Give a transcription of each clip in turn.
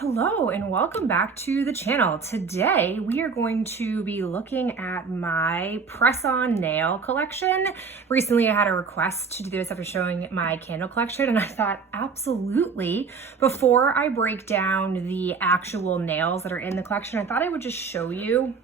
Hello and welcome back to the channel. Today we are going to be looking at my press-on nail collection. Recently I had a request to do this after showing my candle collection, and I thought absolutely, before I break down the actual nails that are in the collection, I thought I would just show you.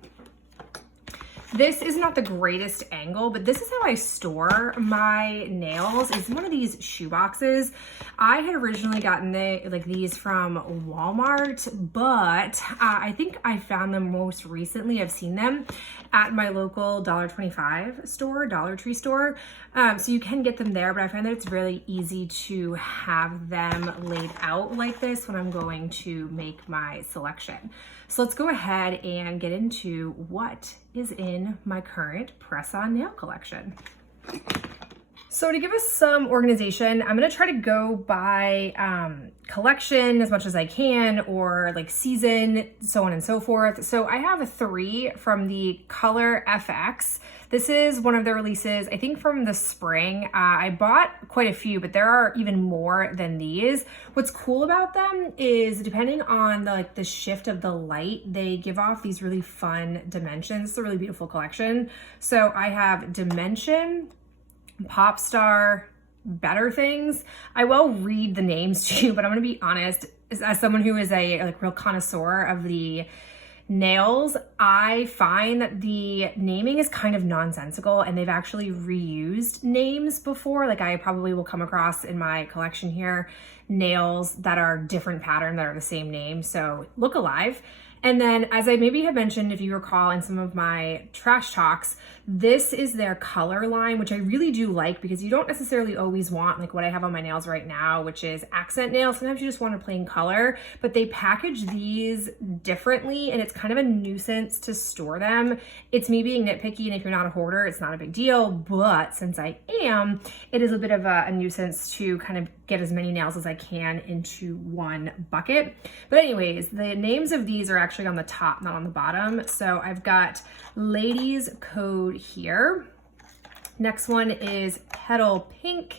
This is not the greatest angle, but this is how I store my nails. It's one of these shoe boxes. I had originally gotten these from Walmart, but I think I found them most recently. I've seen them at my local $1.25 store, Dollar Tree store. So you can get them there, but I find that it's really easy to have them laid out like this when I'm going to make my selection. So let's go ahead and get into what is in my current press-on nail collection. So to give us some organization, I'm gonna try to go by collection as much as I can, or like season, so on and so forth. So I have 3 from the Color FX. This is one of their releases, I think from the spring. I bought quite a few, but there are even more than these. What's cool about them is depending on the shift of the light, they give off these really fun dimensions. It's a really beautiful collection. So I have Dimension, Pop Star, Better Things. I will read the names to you, but I'm gonna be honest, as someone who is a real connoisseur of the nails, I find that the naming is kind of nonsensical, and they've actually reused names before. Like I probably will come across in my collection here nails that are different pattern that are the same name, so look alive. And then, as I maybe have mentioned, if you recall in some of my trash talks, this is their color line, which I really do like, because you don't necessarily always want like what I have on my nails right now, which is accent nails. Sometimes you just want a plain color, but they package these differently, and it's kind of a nuisance to store them. It's me being nitpicky, and if you're not a hoarder, it's not a big deal, but since I am, it is a bit of a nuisance to kind of get as many nails as I can into one bucket. But anyways, the names of these are actually on the top, not on the bottom. So I've got Ladies Code here. Next one is Petal Pink.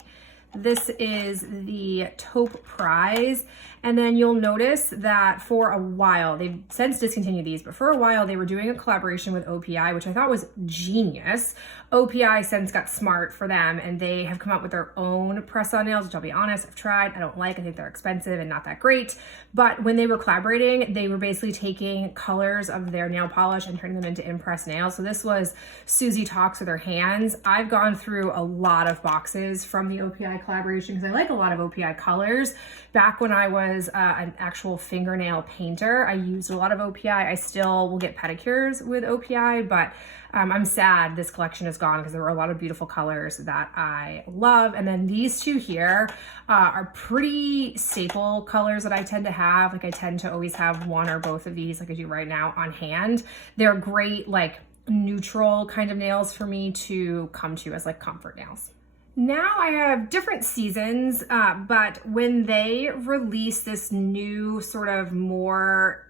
This is the Taupe Prize. And then you'll notice that for a while, they've since discontinued these, but for a while they were doing a collaboration with OPI, which I thought was genius. OPI since got smart for them, and they have come out with their own press-on nails, which I'll be honest, I've tried, I don't like, I think they're expensive and not that great. But when they were collaborating, they were basically taking colors of their nail polish and turning them into impressed nails. So this was Susie Talks with her hands. I've gone through a lot of boxes from the OPI collaboration because I like a lot of OPI colors. Back when I was an actual fingernail painter, I used a lot of OPI. I still will get pedicures with OPI, but I'm sad this collection is gone because there were a lot of beautiful colors that I love. And then these two here are pretty staple colors that I tend to have. Like I tend to always have one or both of these, like I do right now, on hand. They're great, like neutral kind of nails for me to come to as like comfort nails. Now I have different seasons, but when they release this new sort of more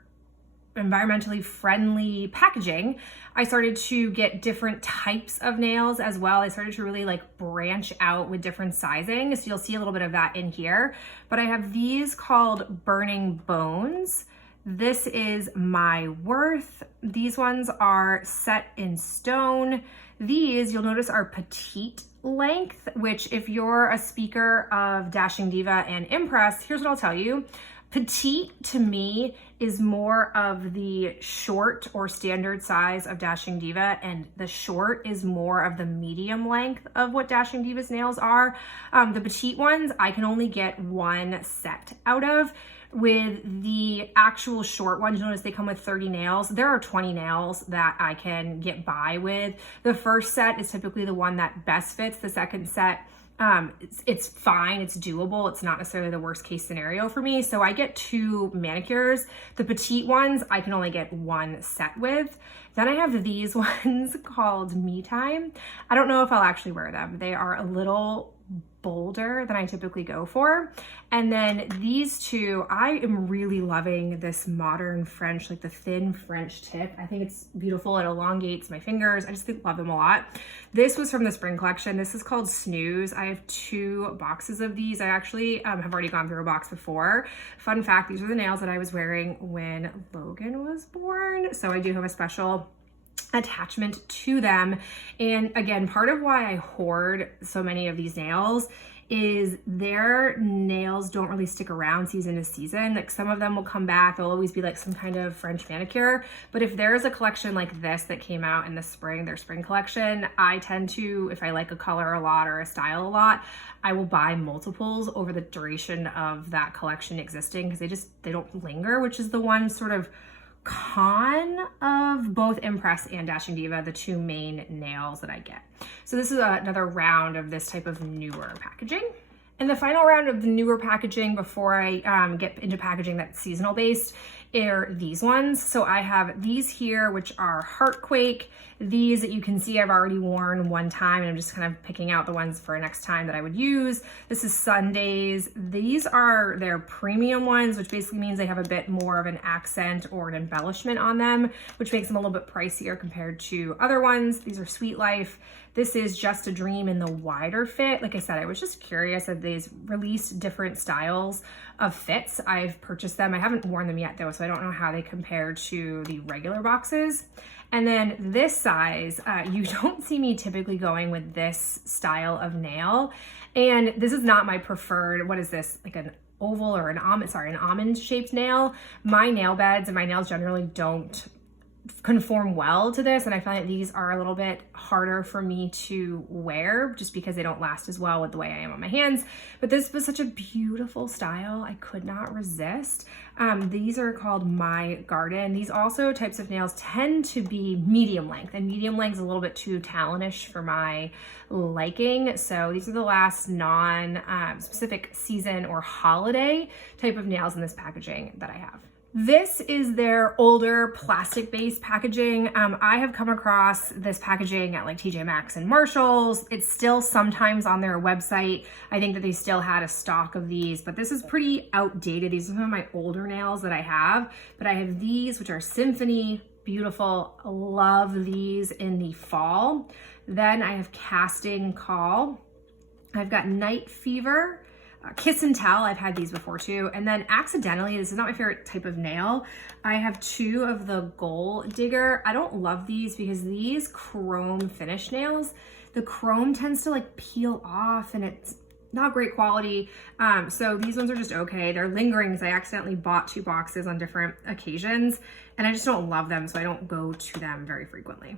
environmentally friendly packaging, I started to get different types of nails as well. I started to really like branch out with different sizing. So you'll see a little bit of that in here, but I have these called Burning Bones. This is My Worth. These ones are set in stone. These, you'll notice, are petite length, which if you're a speaker of Dashing Diva and Impress, here's what I'll tell you. Petite to me is more of the short or standard size of Dashing Diva, and the short is more of the medium length of what Dashing Diva's nails are. The petite ones, I can only get one set out of. With the actual short ones, you'll notice they come with 30 nails. There are 20 nails that I can get by with. The first set is typically the one that best fits. The second set, it's fine, it's doable. It's not necessarily the worst case scenario for me. So I get 2 manicures. The petite ones, I can only get 1 set with. Then I have these ones called Me Time. I don't know if I'll actually wear them. They are a little bolder than I typically go for. And then these two, I am really loving this modern French, like the thin French tip. I think it's beautiful. It elongates my fingers. I just love them a lot. This was from the spring collection. This is called Snooze. I have 2 boxes of these. I actually have already gone through a box before. Fun fact, these are the nails that I was wearing when Logan was born. So I do have a special attachment to them. And again, part of why I hoard so many of these nails is their nails don't really stick around season to season. Like some of them will come back, they'll always be like some kind of French manicure. But if there's a collection like this that came out in the spring, their spring collection, I tend to, if I like a color a lot or a style a lot, I will buy multiples over the duration of that collection existing because they don't linger, which is the one sort of con of both Impress and Dashing Diva, the 2 main nails that I get. So this is another round of this type of newer packaging. And the final round of the newer packaging before I get into packaging that's seasonal based are these ones. So I have these here, which are Heartquake. These that you can see I've already worn one time, and I'm just kind of picking out the ones for next time that I would use. This is Sundays. These are their premium ones, which basically means they have a bit more of an accent or an embellishment on them, which makes them a little bit pricier compared to other ones. These are Sweet Life. This is Just a Dream in the wider fit. Like I said, I was just curious that they've released different styles of fits. I've purchased them. I haven't worn them yet though, so I don't know how they compare to the regular boxes. And then this size, you don't see me typically going with this style of nail. And this is not my preferred, what is this, like an oval or an almond shaped nail. My nail beds and my nails generally don't conform well to this, and I find that these are a little bit harder for me to wear just because they don't last as well with the way I am on my hands. But this was such a beautiful style, I could not resist. These are called My Garden. These also types of nails tend to be medium length, and medium length is a little bit too talonish for my liking. So these are the last non-specific season or holiday type of nails in this packaging that I have. This is their older plastic-based packaging. I have come across this packaging at like TJ Maxx and Marshalls. It's still sometimes on their website. I think that they still had a stock of these, but this is pretty outdated. These are some of my older nails that I have, but I have these, which are Symphony, beautiful. Love these in the fall. Then I have Casting Call. I've got Night Fever. Kiss and Tell, I've had these before too. And then Accidentally, this is not my favorite type of nail. I have 2 of the Gold Digger. I don't love these because these chrome finish nails, the chrome tends to like peel off and it's not great quality. So these ones are just okay. They're lingering because I accidentally bought 2 boxes on different occasions and I just don't love them, so I don't go to them very frequently.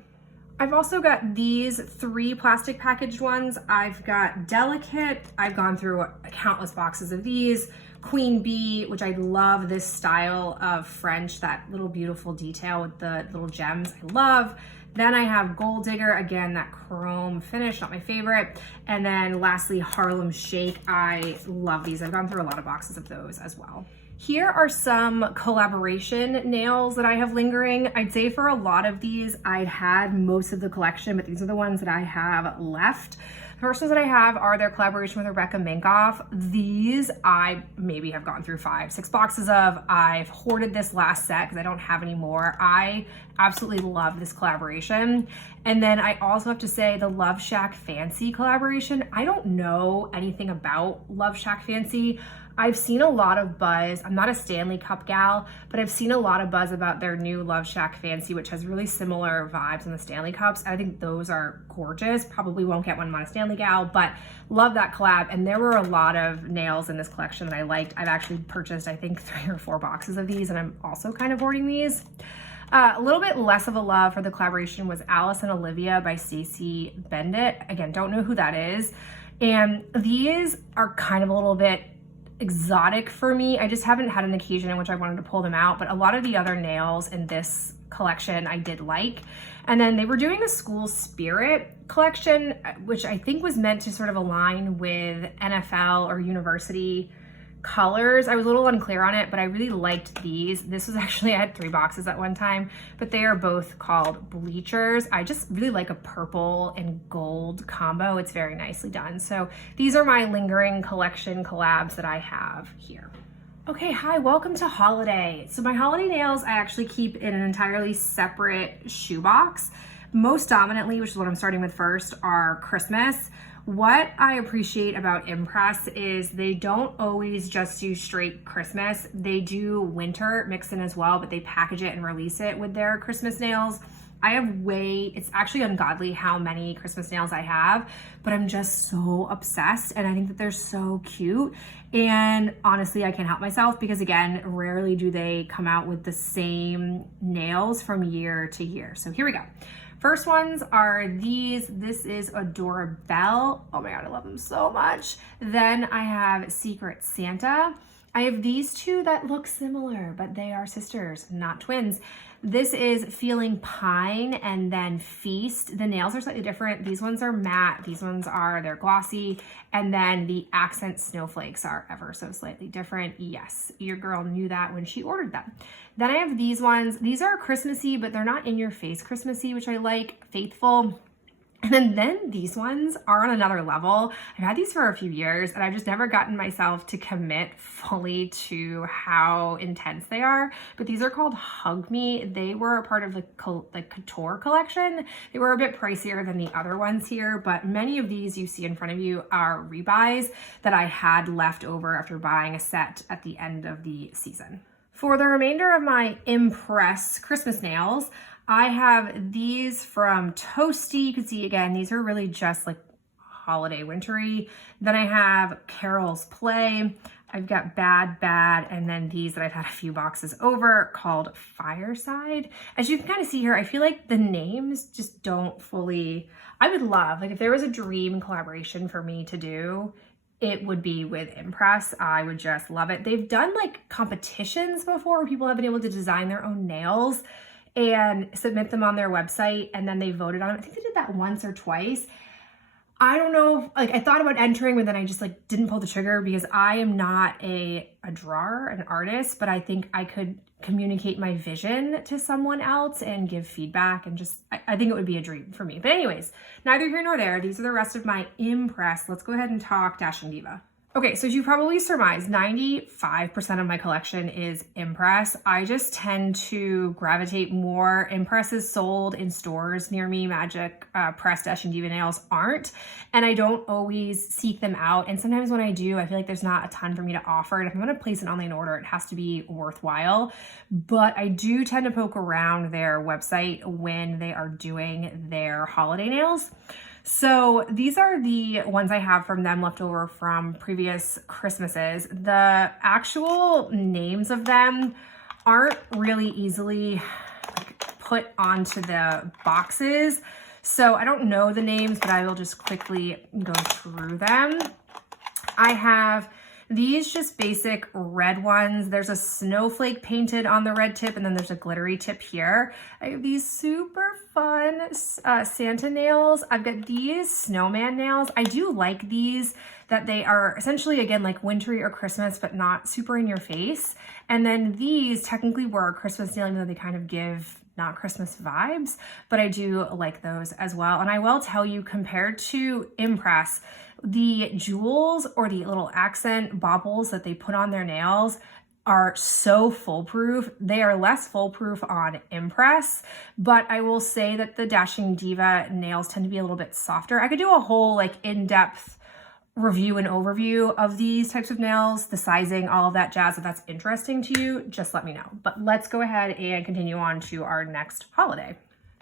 I've also got these 3 plastic packaged ones. I've got Delicate. I've gone through countless boxes of these. Queen Bee, which I love this style of French, that little beautiful detail with the little gems I love. Then I have Gold Digger, again, that chrome finish, not my favorite. And then lastly, Harlem Shake. I love these. I've gone through a lot of boxes of those as well. Here are some collaboration nails that I have lingering. I'd say for a lot of these, I'd had most of the collection, but these are the ones that I have left. The first ones that I have are their collaboration with Rebecca Minkoff. These I maybe have gone through 5, 6 boxes of. I've hoarded this last set because I don't have any more. I absolutely love this collaboration. And then I also have to say the Love Shack Fancy collaboration. I don't know anything about Love Shack Fancy. I've seen a lot of buzz. I'm not a Stanley Cup gal, but I've seen a lot of buzz about their new Love Shack Fancy, which has really similar vibes on the Stanley Cups. I think those are gorgeous. Probably won't get one. I'm not a Stanley gal, but love that collab. And there were a lot of nails in this collection that I liked. I've actually purchased, I think, 3 or 4 boxes of these, and I'm also kind of hoarding these. A little bit less of a love for the collaboration was Alice and Olivia by Stacey Bendit. Again, don't know who that is. And these are kind of a little bit exotic for me. I just haven't had an occasion in which I wanted to pull them out, but a lot of the other nails in this collection I did like. And then they were doing a school spirit collection, which I think was meant to sort of align with NFL or university colors. I was a little unclear on it, but I really liked these. This was actually, I had 3 boxes at one time, but they are both called bleachers. I just really like a purple and gold combo. It's very nicely done. So these are my lingering collection collabs that I have here. Okay, hi, welcome to holiday. So my holiday nails, I actually keep in an entirely separate shoebox. Most dominantly, which is what I'm starting with first, are Christmas. What I appreciate about Impress is they don't always just do straight Christmas. They do winter mixed in as well, but they package it and release it with their Christmas nails. I have it's actually ungodly how many Christmas nails I have, but I'm just so obsessed and I think that they're so cute. And honestly, I can't help myself because again, rarely do they come out with the same nails from year to year. So here we go. First ones are these. This is Adorabelle. Oh my God, I love them so much. Then I have Secret Santa. I have these two that look similar, but they are sisters, not twins. This is Feeling Pine and then Feast. The nails are slightly different. These ones are matte. These ones they're glossy. And then the accent snowflakes are ever so slightly different. Yes, your girl knew that when she ordered them. Then I have these ones. These are Christmassy, but they're not in your face Christmassy, which I like. Faithful. And then these ones are on another level. I've had these for a few years and I've just never gotten myself to commit fully to how intense they are. But these are called Hug Me. They were a part of the Couture collection. They were a bit pricier than the other ones here, but many of these you see in front of you are rebuys that I had left over after buying a set at the end of the season. For the remainder of my Impress Christmas nails, I have these from Toasty. You can see again, these are really just like holiday wintry. Then I have Carol's Play. I've got Bad Bad, and then these that I've had a few boxes over called Fireside. As you can kind of see here, I feel like the names just don't fully, I would love, like if there was a dream collaboration for me to do, it would be with Impress. I would just love it. They've done like competitions before where people have been able to design their own nails and submit them on their website, and then they voted on it. I think they did that once or twice. I don't know, like I thought about entering, but then I just like didn't pull the trigger because I am not a drawer, an artist, but I think I could communicate my vision to someone else and give feedback and just, I think it would be a dream for me. But anyways, neither here nor there. These are the rest of my Impress. Let's go ahead and talk Dashing Diva. Okay, so as you probably surmised, 95% of my collection is Impress. I just tend to gravitate more. Impress is sold in stores near me. Magic Press Dashing Diva nails aren't, and I don't always seek them out. And sometimes when I do, I feel like there's not a ton for me to offer. And if I'm gonna place an online order, it has to be worthwhile. But I do tend to poke around their website when they are doing their holiday nails. So these are the ones I have from them left over from previous Christmases. The actual names of them aren't really easily put onto the boxes. So I don't know the names, but I will just quickly go through them. I have these just basic red ones. There's a snowflake painted on the red tip, and then there's a glittery tip here. I have these super fun Santa nails. I've got these snowman nails. I do like these, that they are essentially, again, like wintry or Christmas, but not super in your face. And then these technically were a Christmas nail, even though they kind of give not Christmas vibes, but I do like those as well. And I will tell you, compared to Impress, the jewels or the little accent baubles that they put on their nails are so foolproof. They are less foolproof on Impress, but I will say that the Dashing Diva nails tend to be a little bit softer. I could do a whole like in-depth review and overview of these types of nails, the sizing, all of that jazz. If that's interesting to you, just let me know. But let's go ahead and continue on to our next holiday.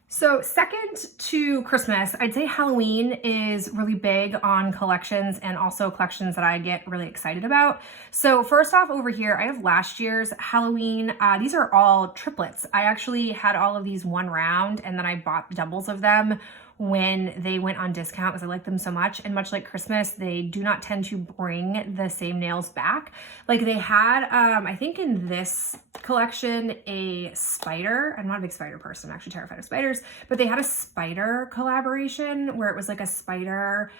So second to Christmas, I'd say Halloween is really big on collections and also collections that I get really excited about. So first off over here, I have last year's Halloween. These are all triplets. I actually had all of these one round and then I bought doubles of them when they went on discount because I like them so much. And much like Christmas, they do not tend to bring the same nails back. Like they had, I think in this collection, a spider. I'm not a big spider person. I'm actually terrified of spiders, but they had a spider collaboration where it was like a spider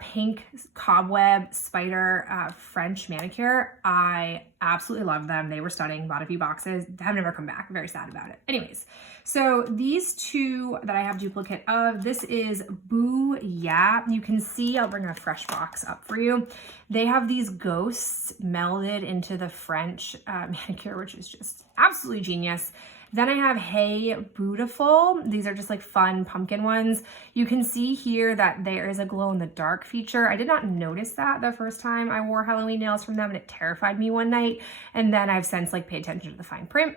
pink cobweb spider French manicure. I absolutely love them. They were stunning. Bought a few boxes. Have never come back. Very sad about it. Anyways, so these two that I have duplicate of, this is Boo Yeah. You can see, I'll bring a fresh box up for you. They have these ghosts melded into the French manicure, which is just absolutely genius. Then I have Hey Beautiful. These are just like fun pumpkin ones. You can see here that there is a glow in the dark feature. I did not notice that the first time I wore Halloween nails from them, and it terrified me one night. And then I've since like paid attention to the fine print.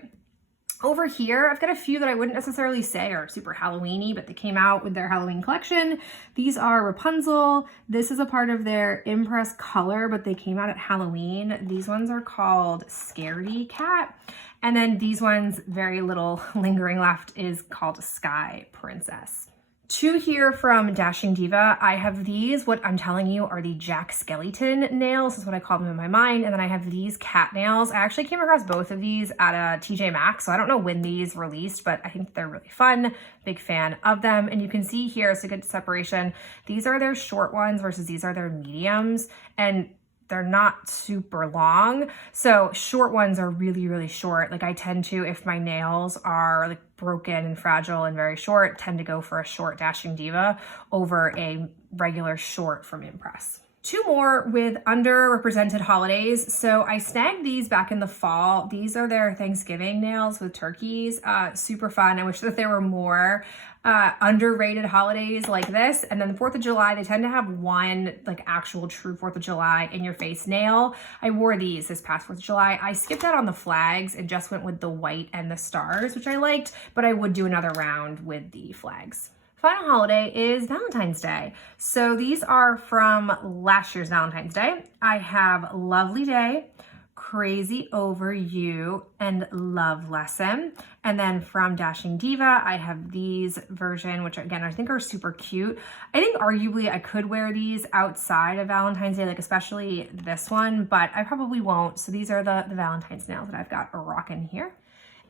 Over here, I've got a few that I wouldn't necessarily say are super Halloween-y, but they came out with their Halloween collection. These are Rapunzel. This is a part of their Impress color, but they came out at Halloween. These ones are called Scaredy Cat. And then these ones, very little lingering left, is called Sky Princess. Two here from Dashing Diva. I have these, what I'm telling you are the Jack Skellington nails, is what I call them in my mind. And then I have these cat nails. I actually came across both of these at a TJ Maxx, so I don't know when these released, but I think they're really fun. Big fan of them. And you can see here, it's a good separation. These are their short ones versus these are their mediums. And they're not super long. So short ones are really, really short. Like I tend to, if my nails are like broken and fragile and very short, tend to go for a short Dashing Diva over a regular short from Impress. Two more with underrepresented holidays. So I snagged these back in the fall. These are their Thanksgiving nails with turkeys. Super fun. I wish that there were more underrated holidays like this. And then the 4th of July, they tend to have one like actual true 4th of July in your face nail. I wore these this past 4th of July. I skipped out on the flags and just went with the white and the stars, which I liked, but I would do another round with the flags. Final holiday is Valentine's Day. So these are from last year's Valentine's Day. I have Lovely Day, Crazy Over You, and Love Lesson. And then from Dashing Diva, I have these version, which again, I think are super cute. I think arguably I could wear these outside of Valentine's Day, like especially this one, but I probably won't. So these are the Valentine's nails that I've got rocking here.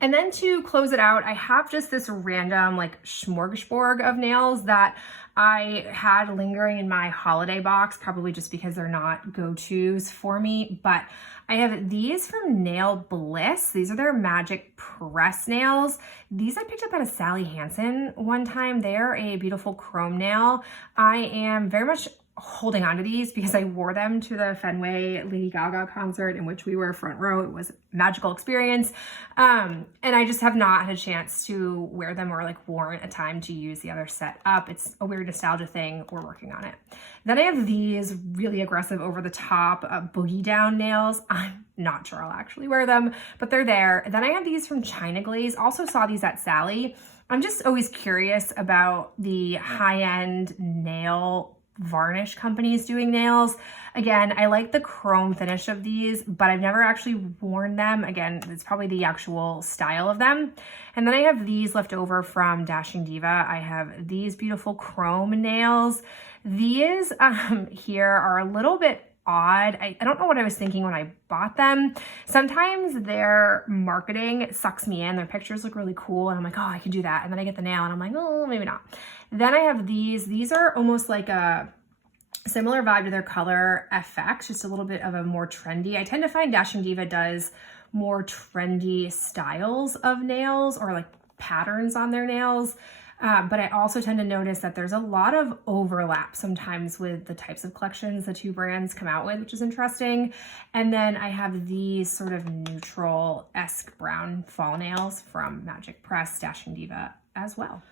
And then to close it out, I have just this random like smorgasbord of nails that I had lingering in my holiday box, probably just because they're not go-tos for me. But I have these from Nail Bliss. These are their magic press nails. These I picked up at a Sally Hansen one time. They're a beautiful chrome nail. I am very much holding on to these because I wore them to the Fenway Lady Gaga concert in which we were front row. It was a magical experience. And I just have not had a chance to wear them or like warrant a time to use the other set up. It's a weird nostalgia thing. We're working on it. Then I have these really aggressive over the top boogie down nails. I'm not sure I'll actually wear them, but they're there. And then I have these from China Glaze. Also saw these at Sally. I'm just always curious about the high-end nail varnish companies doing nails. Again, I like the chrome finish of these, but I've never actually worn them. Again, it's probably the actual style of them. And then I have these left over from Dashing Diva. I have these beautiful chrome nails. These here are a little bit odd. I don't know what I was thinking when I bought them. Sometimes their marketing sucks me in. Their pictures look really cool and I'm like, oh, I can do that. And then I get the nail and I'm like, oh, maybe not. Then I have these. These are almost like a similar vibe to their Color FX, just a little bit of a more trendy. I tend to find Dashing Diva does more trendy styles of nails or like patterns on their nails. But I also tend to notice that there's a lot of overlap sometimes with the types of collections the two brands come out with, which is interesting. And then I have these sort of neutral-esque brown fall nails from Magic Press Dashing Diva as well.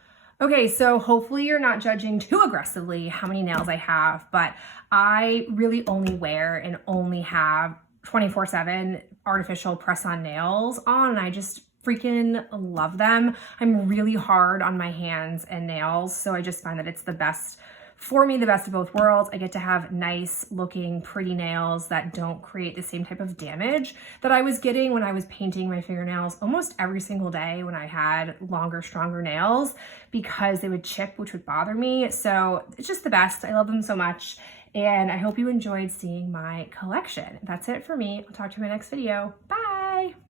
Okay, so hopefully you're not judging too aggressively how many nails I have, but I really only wear and only have 24/7 artificial press-on nails on, and I just freaking love them. I'm really hard on my hands and nails, so I just find that it's the best for me, the best of both worlds. I get to have nice looking, pretty nails that don't create the same type of damage that I was getting when I was painting my fingernails almost every single day when I had longer, stronger nails because they would chip, which would bother me. So it's just the best. I love them so much. And I hope you enjoyed seeing my collection. That's it for me. I'll talk to you in my next video. Bye.